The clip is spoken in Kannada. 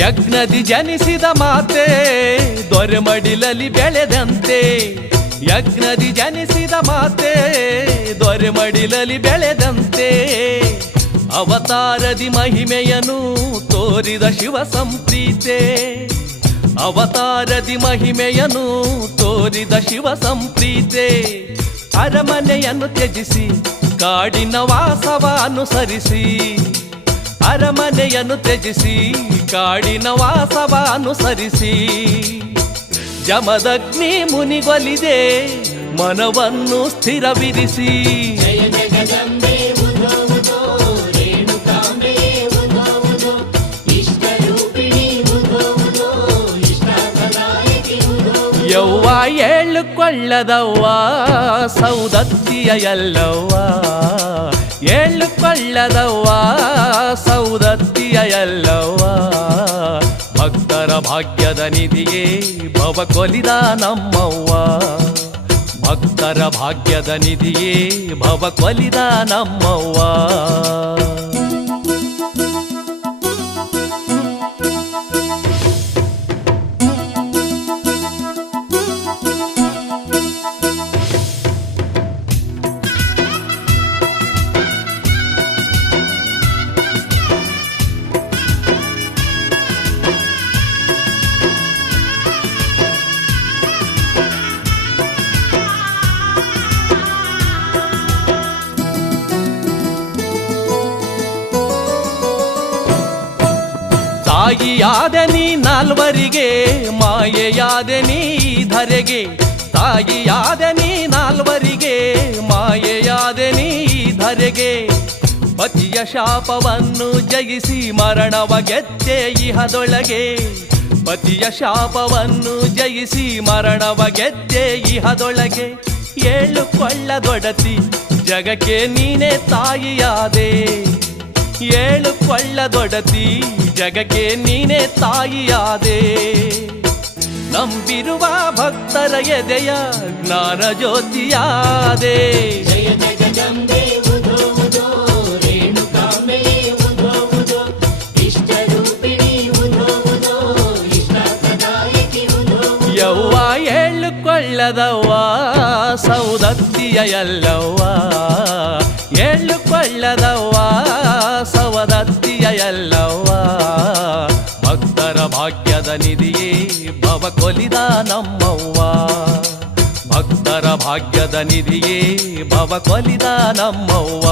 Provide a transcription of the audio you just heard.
ಯಜ್ಞದಿ ಜನಿಸಿದ ಮಾತೆ ದೊರೆಮಡಿಲಲ್ಲಿ ಬೆಳೆದಂತೆ, ಯಜ್ಞದಿ ಜನಿಸಿದ ಮಾತೆ ದೊರೆಮಡಿಲಲ್ಲಿ ಬೆಳೆದಂತೆ, ಅವತಾರದಿ ಮಹಿಮೆಯನ್ನು ತೋರಿದ ಶಿವ ಸಂಪ್ರೀತೆ, ಅವತಾರದಿ ಮಹಿಮೆಯನ್ನು ತೋರಿದ ಶಿವ ಸಂಪ್ರೀತೆ. ಅರಮನೆಯನ್ನು ತ್ಯಜಿಸಿ ಕಾಡಿನ ವಾಸವ ಅನುಸರಿಸಿ, ಅರಮನೆಯನ್ನು ತ್ಯಜಿಸಿ ಕಾಡಿನ ವಾಸವ ಅನುಸರಿಸಿ, ಜಮದಗ್ನಿ ಮುನಿಗೊಲಿದೆ ಮನವನ್ನು ಸ್ಥಿರವಿರಿಸಿ. ಯವ್ವ ಏಳುಕೊಳ್ಳದವ್ವ ಸೌದತ್ತಿಯ ಎಲ್ಲವ್ವ, ಏಳುಕೊಳ್ಳದವ್ವ ಸೌದತ್ತಿಯ ಎಲ್ಲವ್ವ, ಭಕ್ತರ ಭಾಗ್ಯದ ನಿಧಿಯೇ ಭವ ಕೊಲಿದ ನಮ್ಮವ್ವ, ಭಕ್ತರ ಭಾಗ್ಯದ ನಿಧಿಯೇ ಭವ ಕೊಲಿದ ನಮ್ಮವ್ವ. ತಾಯಿಯಾದ ನೀ ನಾಲ್ವರಿಗೆ ಮಾಯೆಯಾದ ನೀ ಧರೆಗೆ, ತಾಯಿಯಾದ ನೀ ನಾಲ್ವರಿಗೆ ಮಾಯೆಯಾದ ನೀ ಧರೆಗೆ, ಪತಿಯ ಶಾಪವನ್ನು ಜಯಿಸಿ ಮರಣವ ಗೆದ್ದೆ ಇಹದೊಳಗೆ, ಪತಿಯ ಶಾಪವನ್ನು ಜಯಿಸಿ ಮರಣವ ಗೆದ್ದೆ ಇಹದೊಳಗೆ. ಏಳುಕೊಳ್ಳದೊಡತಿ ಜಗಕ್ಕೆ ನೀನೇ ತಾಯಿಯಾದೆ, ಏಳುಕೊಳ್ಳದೊಡತಿ ಜಗಕ್ಕೆ ನೀನೇ ತಾಯಿಯಾದೆ, ನಂಬಿರುವ ಭಕ್ತರ ಎದೆಯ ಜ್ಞಾನ ಜ್ಯೋತಿಯಾದೆ. ಜಯ ಜಗದಂಬೆ ಉದೋ ಉದೋ ರೇಣುಕಾಂಬೆ ಉದೋ ಉದೋ ಇಷ್ಟ ರೂಪಿಣಿ ಉದೋ ಉದೋ ಇಷ್ಟದಾಯಕಿ ಉದೋ. ಯವ್ವ ಏಳುಕೊಳ್ಳದವ್ವ ಸೌದತ್ತಿಯ ಎಲ್ಲವ್ವ, ಏಳುಕೊಳ್ಳದವ್ವ ಸವದತ್ತಿಯ ಎಲ್ಲವ್ವ, ಭಕ್ತರ ಭಾಗ್ಯದ ನಿಧಿಯೇ ಭವ ಕೊಲಿದ ನಮ್ಮವ್ವ, ಭಕ್ತರ ಭಾಗ್ಯದ ನಿಧಿಯೇ ಭವ ಕೊಲಿದ ನಮ್ಮವ್ವ.